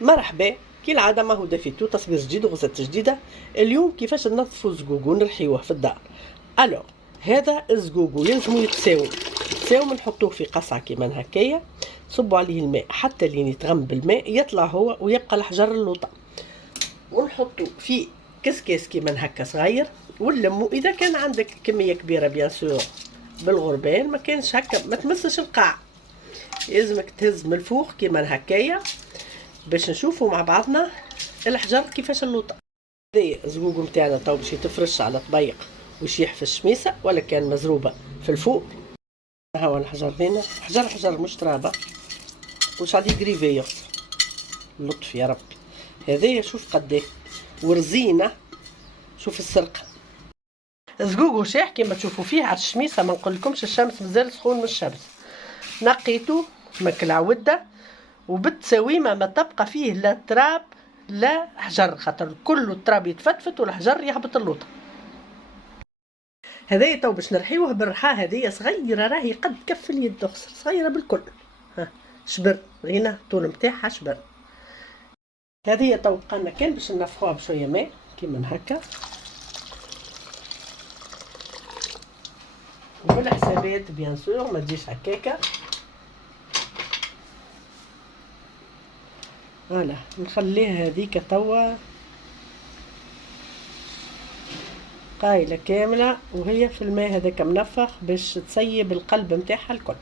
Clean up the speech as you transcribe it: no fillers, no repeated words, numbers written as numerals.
مرحبا، كالعادة ما هو دافيتو تصوير جديد وغزة جديدة. اليوم كيفاش ننظفو الزقوق ونرحيوه في الدار. الوغ هذا الزقوق يلزمو يتساوم نحطوه في قصعة كيما هكايا، نصبو عليه الماء حتى لين يتغم بالماء، يطلع هو ويبقى الحجر اللوطة، ونحطو في كسكاس كيما هكا صغير ونلمو. اذا كان عندك كمية كبيرة بيان سور بالغربال، ما كانش هكا ما تمسش القاع، يلزمك تهز من الفوق كيما هكايا باش نشوفوا مع بعضنا الحجر كيفاش اللوطه. هذه الزقوق نتاعنا تو باش يتفرش على طبيق ويشيح في الشميسه، ولا كان مزروبه في الفوق. ها هو الحجر لينا، حجر مش ترابه، وش عليه جريفيه اللطف يا ربي. هذايا شوف قداه ورزينه، شوف السرقه. زقوق وشاح كيما تشوفوا فيه على الشميسه، ما نقولكمش الشمس مازال سخون من الشمس. نقيتو ماكل عوده وبالتساويمه ما تبقى فيه لا تراب لا حجر، خاطر كله التراب يتفتفت والحجر يهبط اللوطه. هذايا تو باش نرحيوه بالرحاه هذيا صغيره، راهي قد كف اليد اخسر، صغيره بالكل. ها شبر هنا طول نتاعها شبر. هذه تو بقالنا كان باش ننفخوها بشويه ماء كيما هكا، وبالحسابات بيان سور ما تجيش هكاكا. فوالا نخليها هذيك توا قايلة كاملة وهي في الماء هذاك منفخ باش تسيب القلب متاعها الكل.